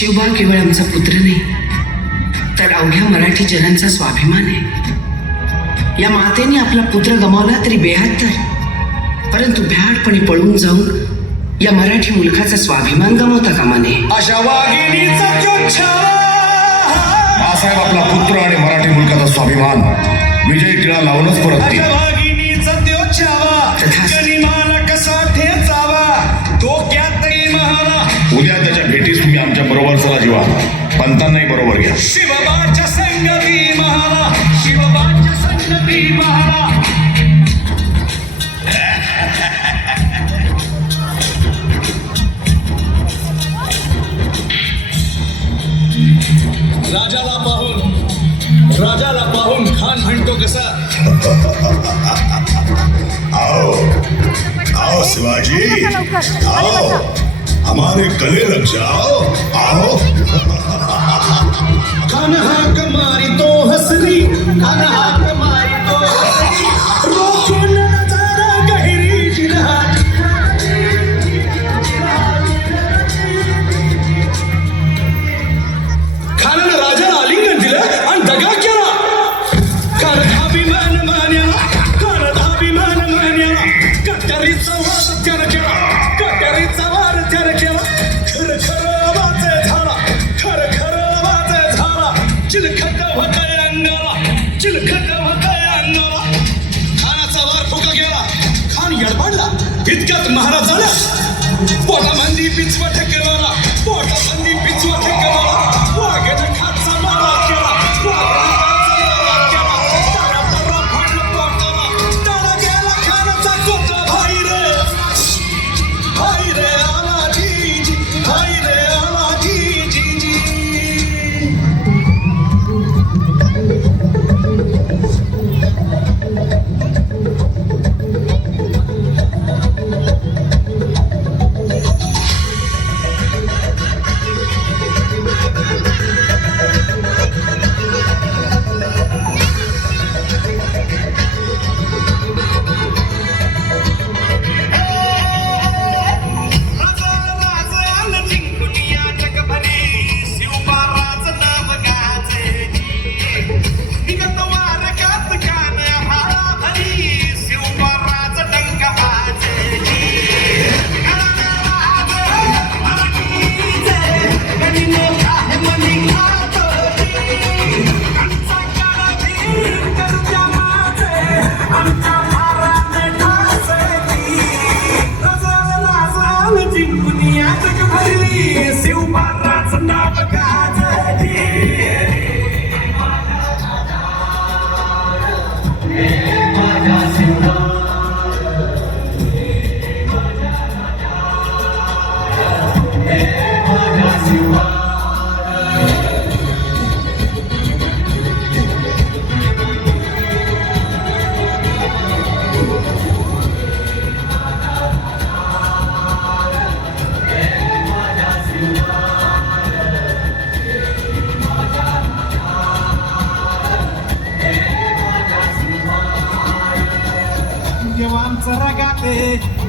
शिवबा केवळ आमचा पुत्र नाही तर अवघ्या मराठी जनांचा स्वाभिमान आहे. या मातेने आपला पुत्र गमावला तरी बेहत्तर, परंतु भ्याडपणे पळून जाऊन या मराठी मुलखाचा स्वाभिमान गमावता कामा नये. अशा वाघिणीचा साहेब आपला पुत्र आणि मराठी मुलखाचा स्वाभिमान विजय टिळा लावूनच परत उद्या त्याच्या भेटीस तुम्ही आमच्या बरोबर चला जीवा, पंतांनाही बरोबर घ्या. शिवबाच्या संगती महाला, शिवबाच्या संगती महाला. राजाला पाहून खान म्हणतो कसा. आओ आओ शिवाजी, आओ हमारे गले लग जाओ, आओ. खान हाक मारी तो हसरी, खान हाक मारी तो हसरी. रोखून नजारा गहिरी जिल्हा. खानानं राजाला आलिंगन दिलं आणि दगा केला. अभिमान मान्याला, अभिमान मान्याला. कट्यारीचा वाद त्यानं केला, कट्यारीचा वाद त्यानं केला. खरं खरं वाजे झाला, खरं खरं वाजे झाला. चिलखत होतंय अंगाला, चिलखत होतंय अंगाला. खानाचा वार फुका गेला, खान यडबडला. इतक्यात महाराज झाला पोटामंदी पिचवा ठेकेला, पोटामंदी पिचवा ठेकेला. वाघेनं खाचा मारा केला, वाघेनं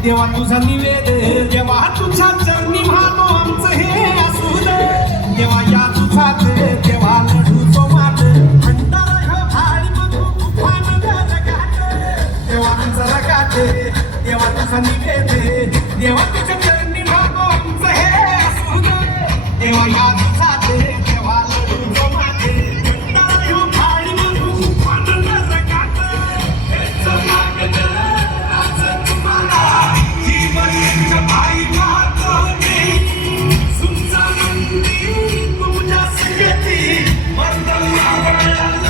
देवा तुझा निवेद, देवा तुझा चरणी भातो आमचं हे असू दे. देवा या तुझाच देवा लढूचो मात, भंडारा भाडी मधू तुफान जगात. देवा आमचं रगात, देवा तुझा निवेद, देवा तुझ्या चरणी भातो आमचं हे असू दे. देवा या तुझाच देवा लढूचो मात, भंडारा भाडी मधू तुफान जगात. भाई मातो सुनचा मंदी तुझ्या संगती मर्दमा राज